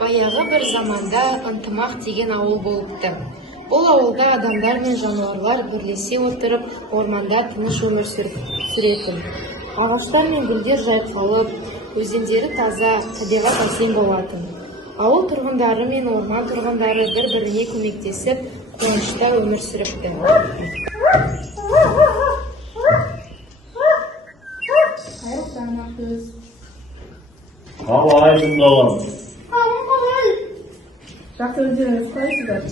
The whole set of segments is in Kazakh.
Баяғы бір заманда ынтымақ деген ауыл болыпты. Бұл ауылда адамдар мен жануарлар бірлесе отырып, орманда тыныш өмір сүретін. Ағаштар мен гүлдер жайқалып, өзендері таза, табиғат әсем болатын. Ауыл тұрғындары мен орман тұрғындары бір-біріне көмектесіп, қуанышта өмір сүріпті. Қалайсың балам? Жақсы, өздеріңіз қалайсыздар?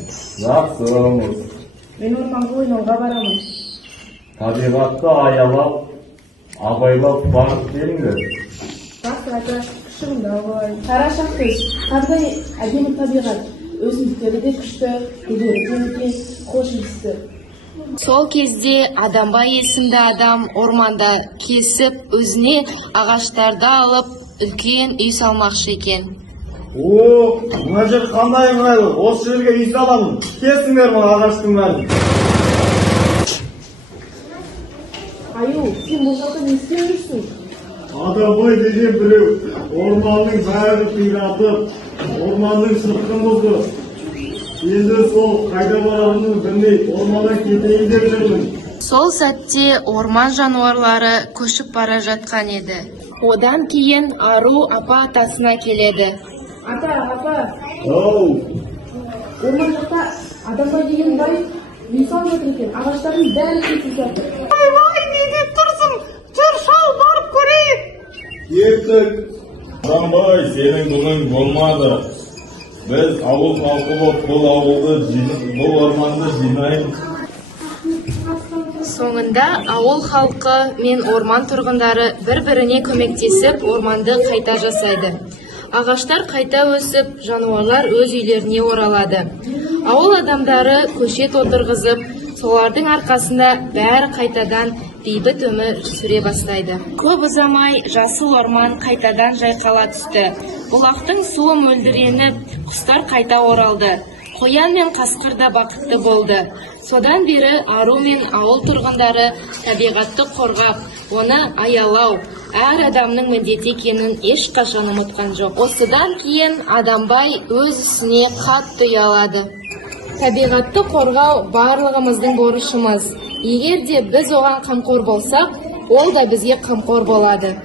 Жақсымыз. Мен орманға ойнауға барамын. Табиғатты аялап, абайлап барып келіңдер. Жақсы, ата, күшігімді абай. Қарашы Ақкөз, қандай әдемі табиғат. Өсімдіктері де күшті, гүлдері де үлкен, хош иісті. Сол кезде Адамбай есімді адам орманда кесіп, өзіне ағаштарды алып, үлкен үй салмақшы екен. О, мына жер қандай ыңғайлы, осы жерге үй саламын. Кесіңдер ме ағаштың бәрін? Аю, сен бұл жақта не істеп жүрсің? Адамбай деген біреу, орманның бәрін қиратып, орманның шырқын бұзды. Енді сол қайда баратынын білмей, орманнан кетейін деп жүрмін. Сол сәтте орман жануарлары көшіп бара жатқан еді. Одан кейін ару апа атасына келеді. Ата, апа, Оу, орман жақта Адамбай деген бай үй салып жатыр екен, ағаштардың бәрі кесіп жатыр. Ой, не деп тұрсың? Жүр, шал, барып көрейік. ертік. Адамбай, сенің бүгін болмады. Біз ауыл халқы болып бұл ауылды, бұл орманды жинаймыз. Соңында ауыл халқы мен орман тұрғындары бір-біріне көмектесіп орманды қайта жасайды. Ағаштар қайта өсіп, жануарлар өз үйлеріне оралады. Ауыл адамдары көшет отырғызып, солардың арқасында бәрі қайтадан бейбіт өмір сүре бастайды. Көп ұзамай жасыл орман қайтадан жайқала түсті. Бұлақтың суы мөлдіреніп, құстар қайта оралды. Қоян мен қасқыр да бақытты болды. Содан бері ару мен ауыл тұрғындары табиғатты қорғап, оны аялау, әр адамның міндеті екенін ешқашан ұмытқан жоқ. Осыдан кейін Адамбай өз ісіне қатты ұялады. Табиғатты қорғау барлығымыздың борышымыз. Егер де біз оған қамқор болсақ, ол да бізге қамқор болады.